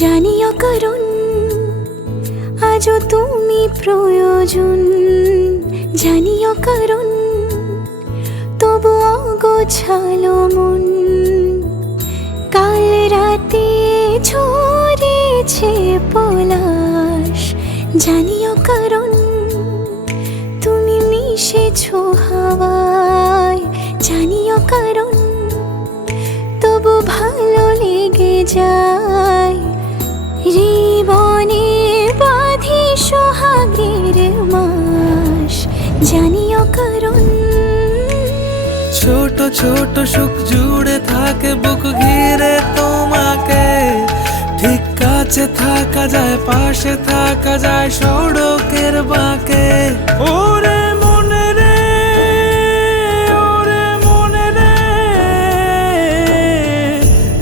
জানিও কারণ আজও তুমি প্রয়োজন, জানিও কারণ তবু অগোছালো মন। কাল রাতে ঝরেছে পলাশ, জানিও কারণ তুমি মিশেছো হাওয়ায়, জানিও কারণ তবু ভালো লেগে যায়। জীবনে বাঁধি সোহাগের মাস, জানিও কারণ ছোট ছোট সুখ জুড়ে থাকে বুক ঘিরে তোমাকে। ঠিক কাছে থাকা যায়, পাশে থাকা যায় সড়কের বাঁকে। ওরে মনে রে, ওরে মনে রে,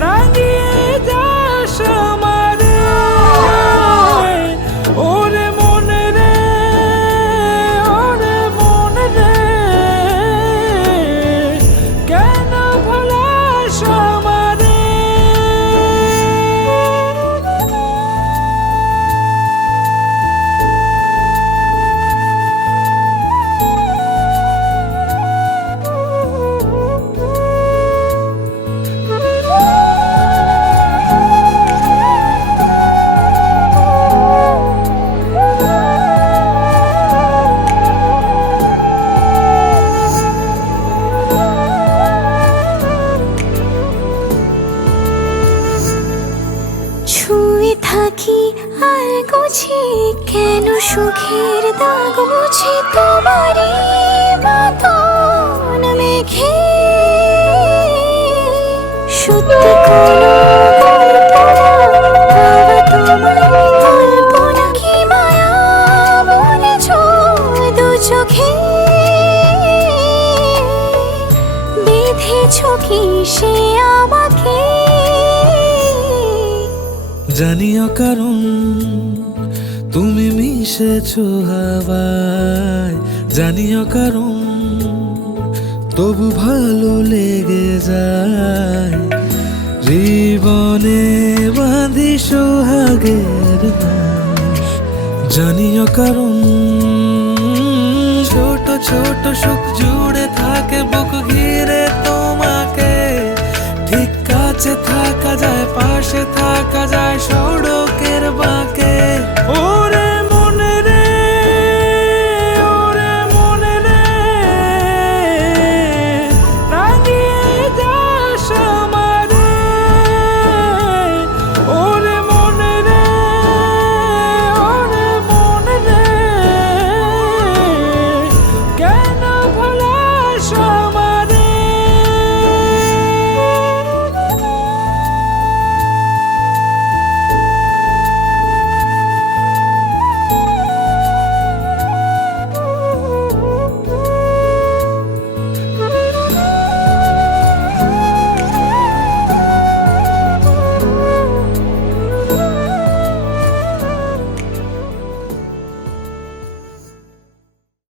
রাঙিয়ে যাস আমারে। ওরে মনে রে, ওরে মনে রে, কেন ভোলাস আমারে। ছুঁয়ে থাকি আর গুছি কেন সুখের দাগ মুছে তোমারই মতন মেঘে। সত্যি কোনো কল্পনা, তোমার কল্পনা কি মায়া বলেছ দু চোখে। বেঁধেছ কি সে আমাকে, জানিও কারণ তুমি মিশেছো হাওয়ায়, জানিও কারণ তবু ভালো লেগে যায়। জীবনে বাঁধি সোহাগের মাস, জানিও কারণ ছোট ছোট সুখ জুড়ে থাকে বুক ঘিরে তোমাকে। ঠিক কাছে থাকা যায়, পাশে থাকা যায় সড়কের বাঁকে।